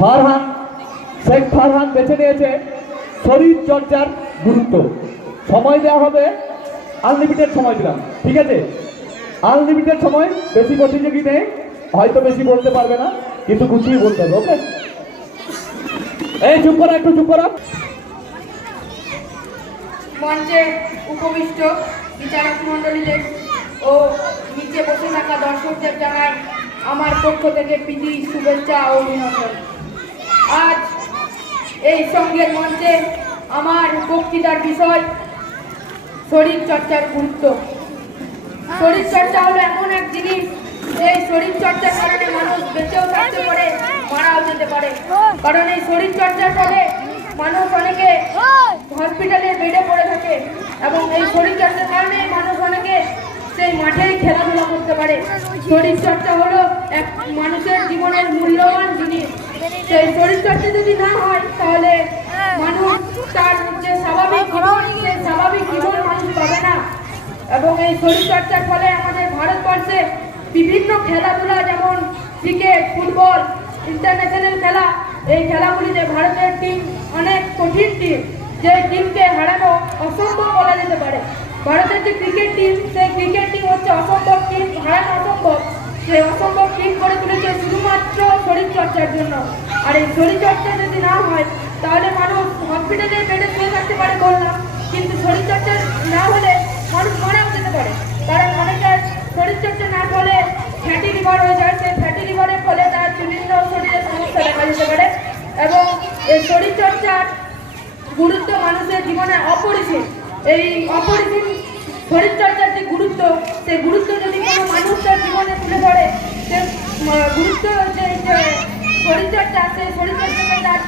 ফারহান শেখ ফারহান বেছে নিয়েছে শরীর চর্চার গুরুত্ব। সময় দেওয়া হবে আনলিমিটেড সময় দিলাম, ঠিক আছে? আনলিমিটেড সময়, বেশি প্রতিযোগী নেই, হয়তো বেশি বলতে পারবে না কিন্তু গুছিয়ে বলতে হবে, ওকে? এই চুপ করো, একটু চুপ করো। মঞ্চে উপবিষ্ট বিচারক মণ্ডলীদের ও নিচে বসে থাকা দর্শকদের জানাই আমার পক্ষ থেকে প্রীতি, শুভেচ্ছা ও অভিনন্দন। আজ এই সঙ্গের মঞ্চে আমার বক্তৃতার বিষয় শরীর চর্চার গুরুত্ব। শরীর চর্চা হলো এমন এক জিনিস, এই শরীর চর্চার কারণে মানুষ বেঁচেও থাকতে পারে, মারাও যেতে পারে। কারণ এই শরীর চর্চার ফলে মানুষ অনেকে হসপিটালে বেডে পড়ে থাকে এবং এই শরীর চর্চার কারণে মানুষ অনেকে সেই মাঠে খেলাধুলা করতে পারে। শরীর চর্চা হলো এক মানুষের জীবনের মূল্যবান জিনিস। সেই শরীর চর্চা যদি না হয় তাহলে মানুষ তার যে স্বাভাবিক জীবন, সেই স্বাভাবিক জীবন মানুষ পাবে না। এবং এই শরীর চর্চার ফলে আমাদের ভারতবর্ষে বিভিন্ন খেলাধুলা, যেমন ক্রিকেট, ফুটবল, ইন্টারন্যাশনাল খেলা, এই খেলাগুলিতে ভারতের টিম অনেক কঠিন টিম, যে টিমকে হারানো অসম্ভব বলা যেতে পারে। ভারতের যে ক্রিকেট টিম, সেই ক্রিকেট টিম হচ্ছে অসম্ভব টিম, হারানো অসম্ভব। সেই অসম্ভব টিম করে তুলেছে শুধুমাত্র শরীর চর্চার জন্য। আর এই শরীর চর্চা যদি না হয় তাহলে মানুষ হসপিটালে বেডে শুয়ে থাকতে পারে বললাম, কিন্তু শরীর চর্চা না হলে মানুষ মারাও যেতে পারে। কারণ অনেকের শরীর চর্চা না হলে ফ্যাটি লিভার হয়ে যায়, সেই ফ্যাটি লিভারের ফলে তার বিভিন্ন শরীরে সমস্যা দেখা যেতে পারে। এবং এই শরীর চর্চার গুরুত্ব মানুষের জীবনে অপরিসীম। এই অপরিসীম শরীর চর্চার যে গুরুত্ব, সেই গুরুত্ব যদি কোনো মানুষ তার জীবনে তুলে ধরে, সে গুরুত্ব যে শরীর চর্চা, সেই শরীর চর্চাকে তার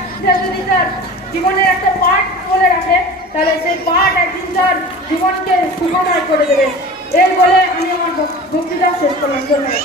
যদি তার জীবনের একটা পার্ট বলে রাখে, তাহলে সেই পার্ট একদিন তার জীবনকে সুখময় করে দেবে। এই বলে আমি আমার বক্তৃতা শেষ করলাম। ধন্যবাদ।